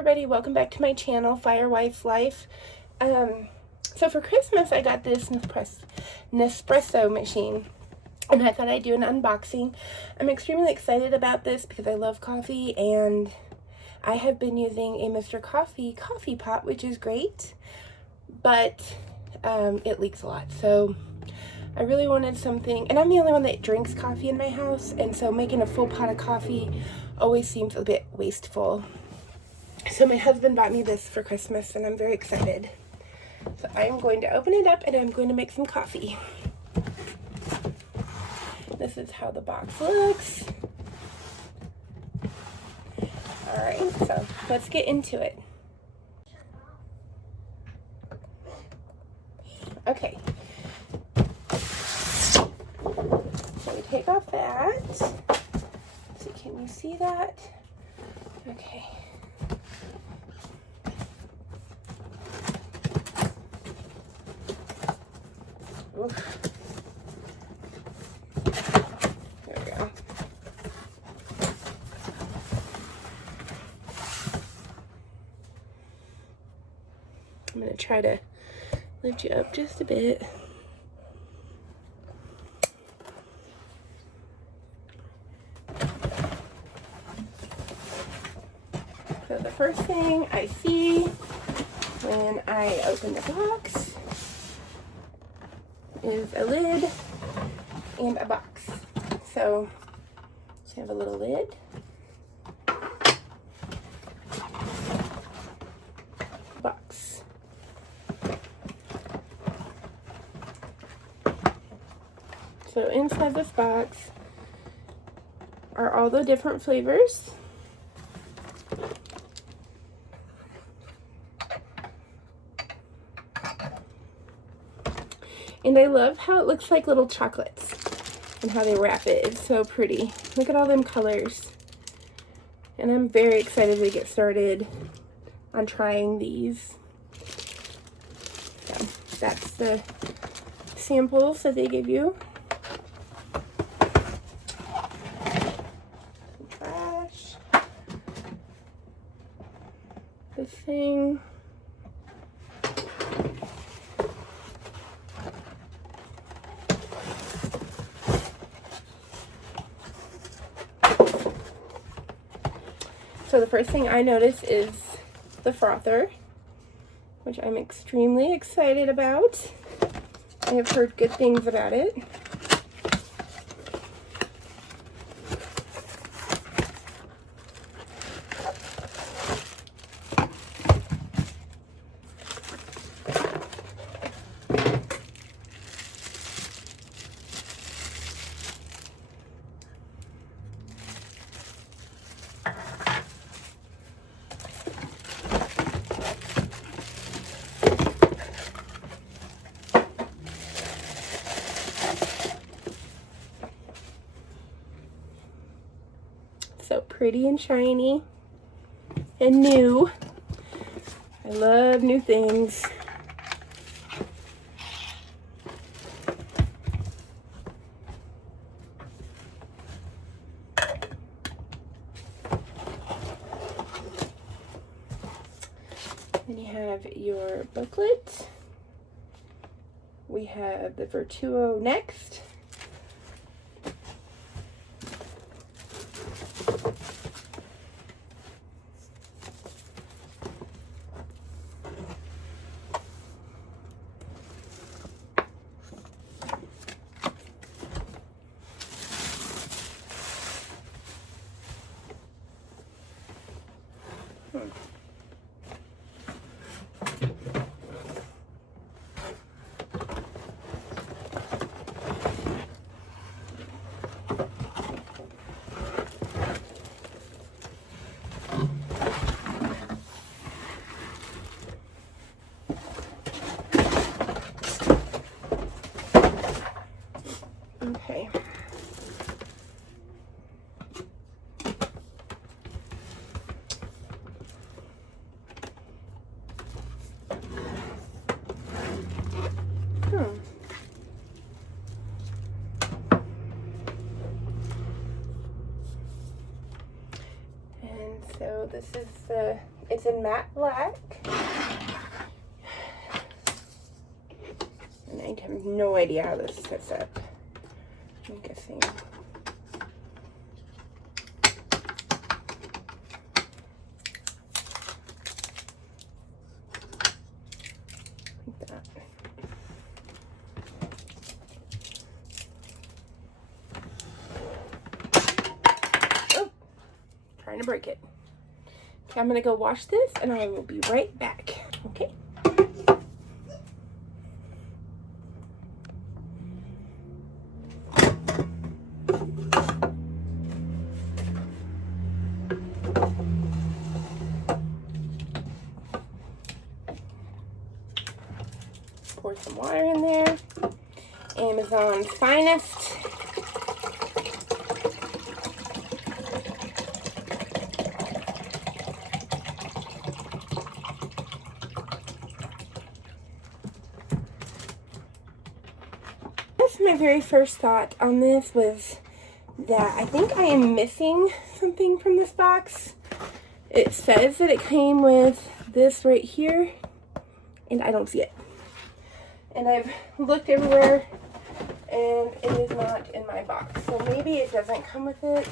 everybody, welcome back to my channel, Firewife Life. So for Christmas I got this Nespresso machine and I thought I'd do an unboxing. I'm extremely excited about this because I love coffee and I have been using a Mr. Coffee coffee pot, which is great, but it leaks a lot. So I really wanted something, and I'm the only one that drinks coffee in my house, and so making a full pot of coffee always seems a bit wasteful. So my husband bought me this for Christmas and I'm very excited. So I'm going to open it up and I'm going to make some coffee. This is how the box looks. Alright, so let's get into it. Okay. So we take off that. So can you see that? Okay. Oof. There we go. I'm going to try to lift you up just a bit. So the first thing I see when I open the box is a lid and a box. So you have a little lid, box. So inside this box are all the different flavors. And I love how it looks like little chocolates and how they wrap it. It's so pretty. Look at all them colors. And I'm very excited to get started on trying these. So that's the samples that they give you. Some trash. This thing. So the first thing I notice is the frother, which I'm extremely excited about. I have heard good things about it. So pretty and shiny and new. I love new things. Then you have your booklet. We have the Vertuo next. Okay. And so this is the It's in matte black. And I have no idea how this sets up. I'm guessing. Like that. Oh, trying to break it. Okay, I'm gonna go wash this and I will be right back. Okay. Pour some water in there. Amazon's finest. My very first thought on this was that I think I am missing something from this box. It says that it came with this right here, and I don't see it. And I've looked everywhere, and it is not in my box. So maybe it doesn't come with it.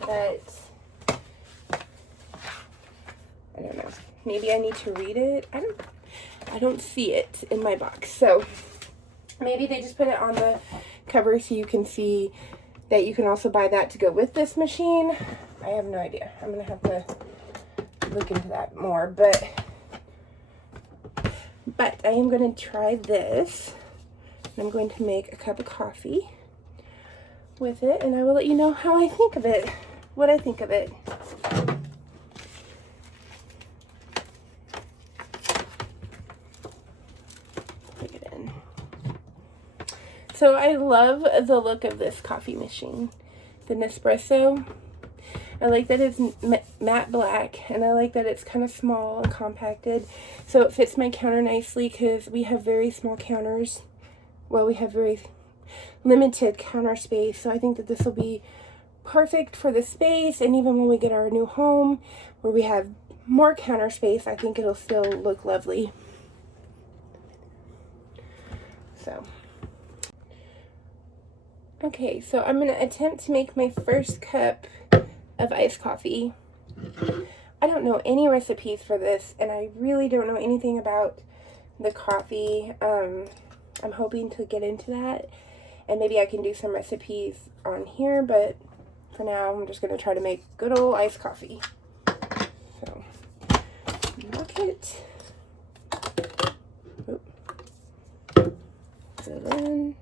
But I don't know. Maybe I need to read it. I don't see it in my box. So maybe they just put it on the cover so you can see that you can also buy that to go with this machine. I have no idea. I'm going to have to look into that more. But I am going to try this. I'm going to make a cup of coffee with it. And I will let you know how I think of it. What I think of it. So I love the look of this coffee machine, the Nespresso. I like that it's matte black, and I like that it's kind of small and compacted. So it fits my counter nicely because we have very small counters. Well, we have very limited counter space. So I think that this will be perfect for the space. And even when we get our new home where we have more counter space, I think it'll still look lovely. So. Okay, so I'm going to attempt to make my first cup of iced coffee. I don't know any recipes for this, and I really don't know anything about the coffee. I'm hoping to get into that, and maybe I can do some recipes on here, but for now, I'm just going to try to make good old iced coffee. So, knock it. Oop. Put it in.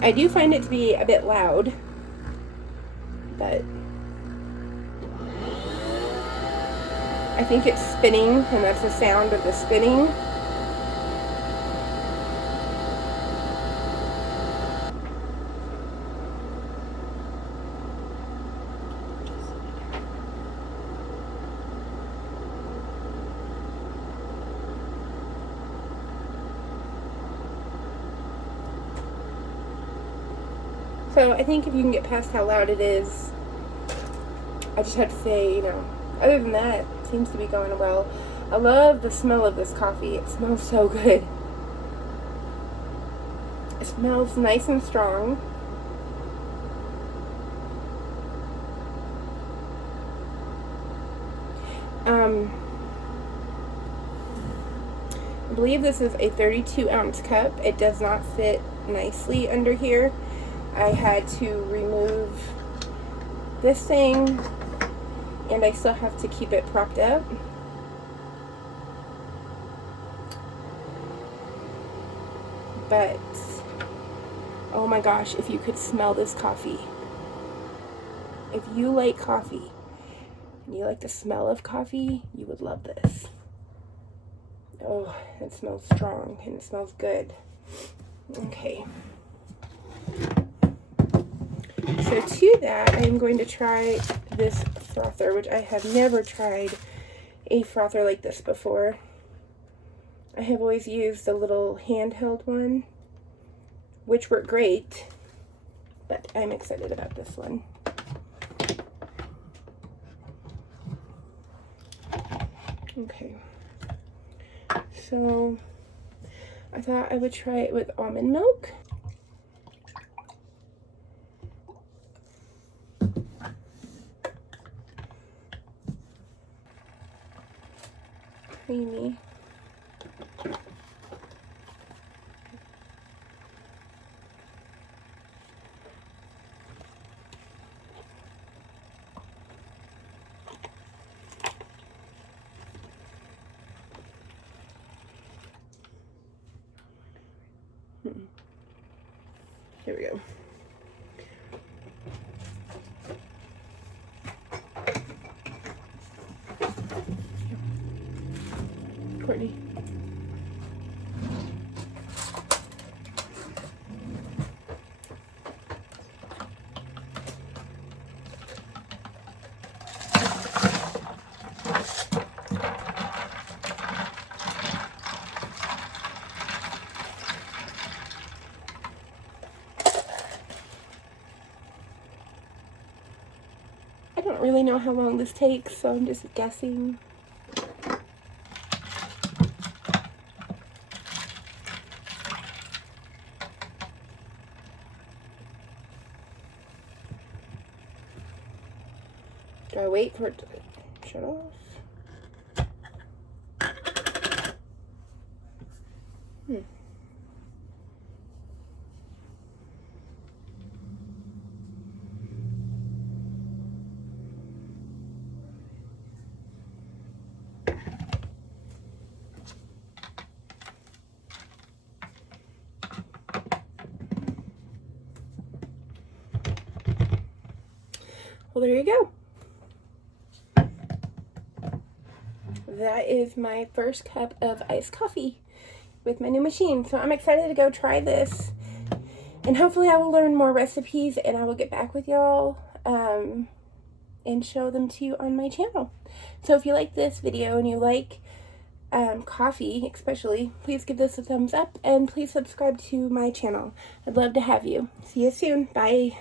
I do find it to be a bit loud, but I think it's spinning, and that's the sound of the spinning. So I think if you can get past how loud it is, I just have to say, you know, other than that, it seems to be going well. I love the smell of this coffee. It smells so good. It smells nice and strong. I believe this is a 32-ounce cup. It does not fit nicely under here. I had to remove this thing, and I still have to keep it propped up. But, oh my gosh, if you could smell this coffee. If you like coffee, and you like the smell of coffee, you would love this. Oh, it smells strong, and it smells good. Okay. So to that, I am going to try this frother, which I have never tried a frother like this before. I have always used the little handheld one, which worked great, but I'm excited about this one. Okay, so I thought I would try it with almond milk. Creamy. Here we go. Courtney. I don't really know how long this takes, so I'm just guessing. Do I wait for it to shut off? Well, there you go. That is my first cup of iced coffee with my new machine. So I'm excited to go try this. And hopefully I will learn more recipes and I will get back with y'all and show them to you on my channel. So if you like this video and you like coffee especially, please give this a thumbs up and please subscribe to my channel. I'd love to have you. See you soon. Bye.